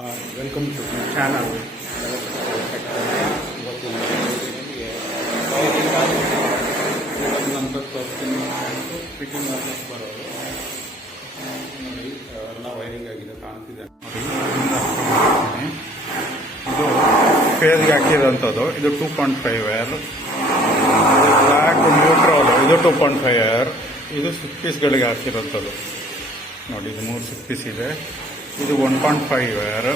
Welcome to my channel. ಇವತ್ತಿನ ನಿಮಗೆ wiring ಅಂತ ತೋರಿಸ್ತೀನಿ. ಫಿಟ್ಟಿಂಗ್ ವಾಪಸ್ ಬರೋದು ನೋಡಿ, ಎಲ್ಲ ವೈರಿಂಗ್ ಆಗಿದೆ ಕಾಣ್ತಿದೆ ನೋಡಿ. ಇದು ಫೇಸ್ಗೆ ಹಾಕಿರೋಂಥದ್ದು. ಇದು 2.5 ವೈರ್, ಬ್ಲ್ಯಾಕ್ ನ್ಯೂಟ್ರಲ್. ಇದು 2.5 ವೈರ್. ಇದು 6 ಪೀಸ್ಗಳಿಗೆ ಹಾಕಿರೋಂಥದ್ದು ನೋಡಿ. ಇದು 3 6 ಪೀಸ್ ಇದೆ. ಇದು 1.5 ವೈರ್.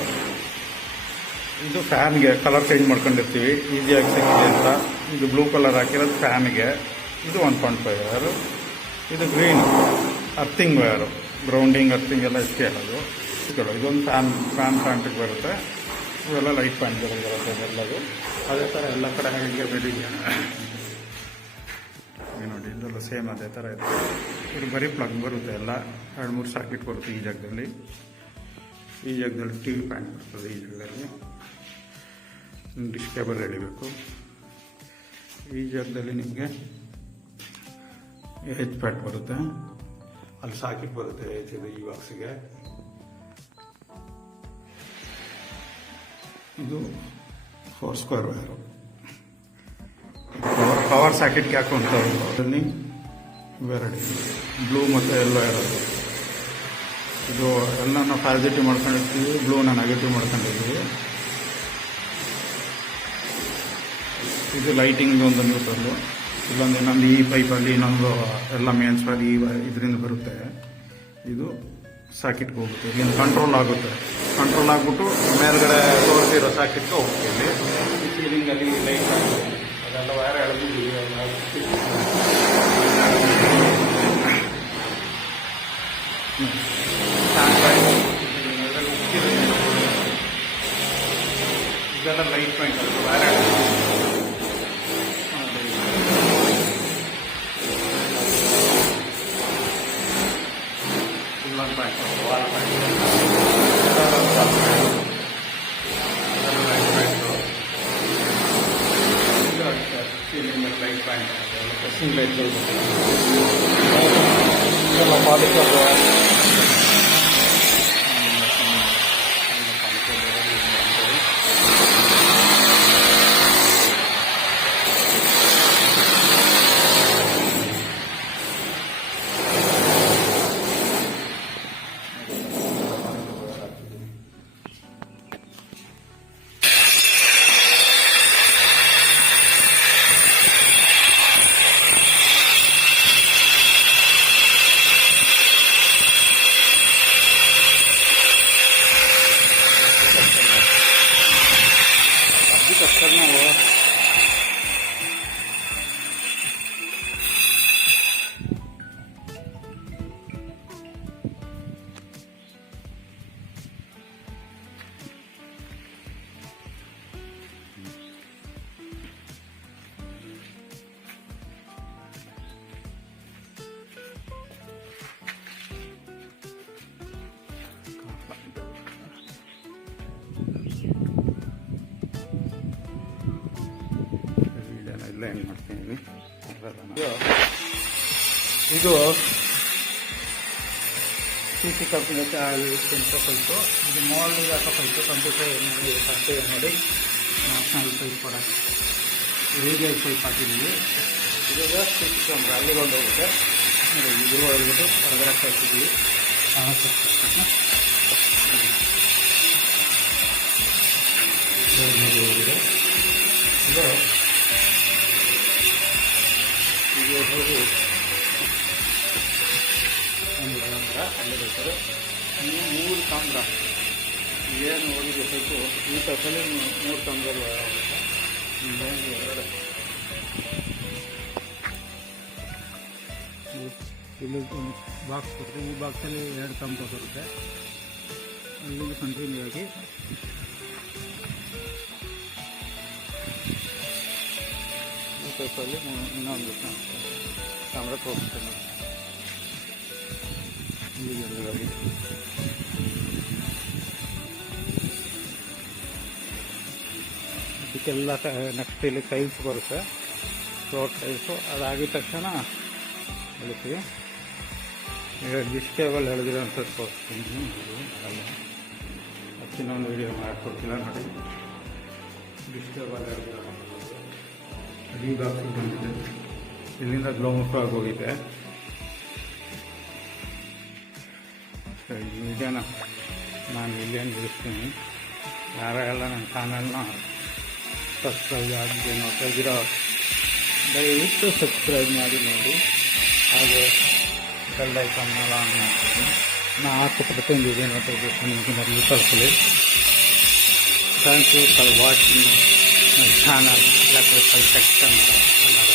ಇದು ಫ್ಯಾನ್ಗೆ ಕಲರ್ ಚೇಂಜ್ ಮಾಡ್ಕೊಂಡಿರ್ತೀವಿ ಈಸಿಯಾಗಿ ಸಿಕ್ಕಲಿ ಅಂತ. ಇದು ಬ್ಲೂ ಕಲರ್ ಹಾಕಿರೋದು ಫ್ಯಾನ್ಗೆ. ಇದು 1.5 ವೈರ್. ಇದು green earthing wire, grounding earthing ಎಲ್ಲ ಇಷ್ಟೇ ಹೇಳೋದು. ಇದೊಂದು ಪ್ಯಾಂಟಿಗೆ ಬರುತ್ತೆ. ಇವೆಲ್ಲ ಲೈಟ್ ಪ್ಯಾಂಟ್ಗಳಿಗೆ ಬರುತ್ತೆ ಇದೆಲ್ಲದು. ಅದೇ ಥರ ಎಲ್ಲ ಕಡೆ ಹಾಗೆ ಬೆಳಿಗ್ಗೆ ನೋಡಿ, ಇದೆಲ್ಲ ಸೇಮ್ ಅದೇ ಥರ ಇದೆ. ಇದು ಬರೀ ಪ್ಲಗ್ ಬರುತ್ತೆ. ಎಲ್ಲ 2-3 ಸಾಕೆಟ್ ಬರುತ್ತೆ. ಈ ಜಾಗದಲ್ಲಿ ಟಿವಿ ಪ್ಯಾಂಟ್ ಬರ್ತದೆ. ಈ ಜಾಗದಲ್ಲಿ ಡಿಶ್ ಕೇಬಲ್ ಎಳಿಬೇಕು. ಈ ಜಾಗದಲ್ಲಿ ನಿಮಗೆ ಹೆಚ್ ಪ್ಯಾಟ್ ಬರುತ್ತೆ. ಅಲ್ಲಿ ಸಾಕೆಟ್ ಬರುತ್ತೆ ಹೆಚ್ ಇದೆ ಈ ಬಾಕ್ಸಿಗೆ. ಇದು 4 ಸ್ಕ್ವೇರ್ ವೈರು. ಪವರ್ ಸಾಕೆಟ್ಗೆ ಹಾಕುವಂಥದ್ದು. ಅದರಲ್ಲಿ ಇವೆರಡು ಬ್ಲೂ ಮತ್ತು ಎಲ್ಲೋ ಇರೋದು. ಇದು ಎಲ್ಲ ನಾವು ಪಾಸಿಟಿವ್ ಮಾಡ್ಕೊಂಡಿರ್ತೀವಿ, ಬ್ಲೂನ ನೆಗೆಟಿವ್ ಮಾಡ್ಕೊಂಡಿರ್ತೀವಿ. ಇದು ಲೈಟಿಂಗ್ ಒಂದು ನ್ಯೂಟ್ರಲ್ಲು. ಇನ್ನೊಂದು ಈ ಪೈಪಲ್ಲಿ ಇನ್ನೊಂದು ಎಲ್ಲ ಮೇನ್ಸ್ ಈ ಇದರಿಂದ ಬರುತ್ತೆ. ಇದು ಸಾಕೆಟ್ಗೆ ಹೋಗುತ್ತೆ. ಇಲ್ಲಿಂದ ಕಂಟ್ರೋಲ್ ಆಗುತ್ತೆ. ಕಂಟ್ರೋಲ್ ಆಗಿಬಿಟ್ಟು ಮೇಲ್ಗಡೆ ತೋರಿಸಿರೋ ಸಾಕೆಟ್ಗೆ ಹೋಗ್ತೀವಿ. ಈ ಸೀಲಿಂಗಲ್ಲಿ ಲೈಟ್ ಆಗುತ್ತೆ. ಅದೆಲ್ಲ ವೈರ್ ಎಳೆದಿದ್ದೀವಿ. ಇದೆಲ್ಲ ಲೈಟ್ ಪಾಯಿಂಟ್ ಅದು ವೈರ್ ಇಲ್ಲೊಂದು point wall point light point casing ಲೈಟ್ಗಳು ಇದೆಲ್ಲ ಪಾಲಿಕರ್ करना हुआ. ಏನು ಮಾಡ್ತೀನಿ ಇದು ಸಿ ಕಂಪ್ನಿ ಪೈಪು. ಇದು ಮೋಲ್ಡಿಗೆ ಹಾಕೋ ಪೈಪು. ಕಂಪ್ಯೂಟರ್ ನೋಡಿ ನ್ಯಾಷನಲ್ ಪೈಪ್ ಕೂಡ ರೇಡಿಯಲ್ ಪೈಪ್ ಹಾಕಿದ್ದೀವಿ. ಇವಾಗ ಸಿ ಕಂಪ್ನಿ ಅಲ್ಲಿಗೆ ಒಂದು ಹೋಗುತ್ತೆ. ಇದು ಹೋಗ್ಬಿಟ್ಟು ಹೊರಗಡೆ ಹಾಕಿದ್ದೀವಿ. ಹೋಗಿದೆ ಇದು ಈಗ ಹೋಗಿ ಒಂದು ತಾಮ್ರ ಅಲ್ಲೇ ಬೇಕಾದ್ರೆ ನೀವು 3 ತಾಮ್ರ ಏನು ಹೋಗಿದೆ ಬೇಕು. ಈ ತಪ್ಪಲ್ಲಿ 3 ತಾಮ್ರ ಆಗುತ್ತೆ. ಇಲ್ಲಿ ಒಂದು ಬಾಕ್ಸ್ ಬರುತ್ತೆ. ಈ ಬಾಕ್ಸಲ್ಲಿ 2 ತಾಮ್ರ ಬರುತ್ತೆ. ಅಲ್ಲಿಗೆ ಕಂಟಿನ್ಯೂ ಆಗಿ ಪೈಪಲ್ಲಿ ಇನ್ನೊಂದು ತಾಮ್ರ ತೋರಿಸ್ತೇನೆ. ಇದಕ್ಕೆಲ್ಲ ನೆಕ್ಸ್ಟ್ ಇಲ್ಲಿ ಟೈಲ್ಸ್ ಬರುತ್ತೆ. ಫ್ಲೋರ್ ಟೈಲ್ಸು ಅದಾಗಿದ ತಕ್ಷಣ ಹೇಳ್ತೀವಿ. ಈಗ ಡಿಶ್ ಕೇಬಲ್ ಎಳೆದಿರೋ ಅಂತ ತೋರಿಸ್ತೀನಿ. ಅಲ್ಲ ಇನ್ನೊಂದು ವೀಡಿಯೋ ಮಾಡಿಕೊಡ್ತಿಲ್ಲ ನೋಡಿ. ಡಿಸ್ಟರ್ಬ್ ಡಿ ಬಾಕ್ಸಿಗೆ ಬಂದಿದೆ. ಇಲ್ಲಿಂದ ಗ್ಲೋಮುಖವಾಗಿ ಹೋಗಿದೆ. ಸರಿ, ಈ ವಿಡಿಯೋನ ನಾನು ಇಲ್ಲೇ ನಿಲ್ಲಿಸ್ತೀನಿ. ಯಾರೆಲ್ಲ ನನ್ನ ಚಾನಲ್ನ ಸಬ್ಸ್ಕ್ರೈಬ್ ಆಗಿದೆ ನೋಡ್ತಾ ಇದ್ದೀರೋ ದಯವಿಟ್ಟು ಸಬ್ಸ್ಕ್ರೈಬ್ ಮಾಡಿ ನೋಡಿ. ಹಾಗೆ ಬೆಲ್ ಐಕಾನ್ನೆಲ್ಲ ಆನ್ ಮಾಡ್ತೀನಿ. ನಾನು ಹಾಕೋ ಪ್ರತಿಯೊಂದು ವಿಡಿಯೋ ನೋಟಿಫಿಕೇಷನ್ ನಿಮಗೆ ಮೊದಲು ತಲುಪಲಿ. Thank you for watching my channel electrical tech Kannada.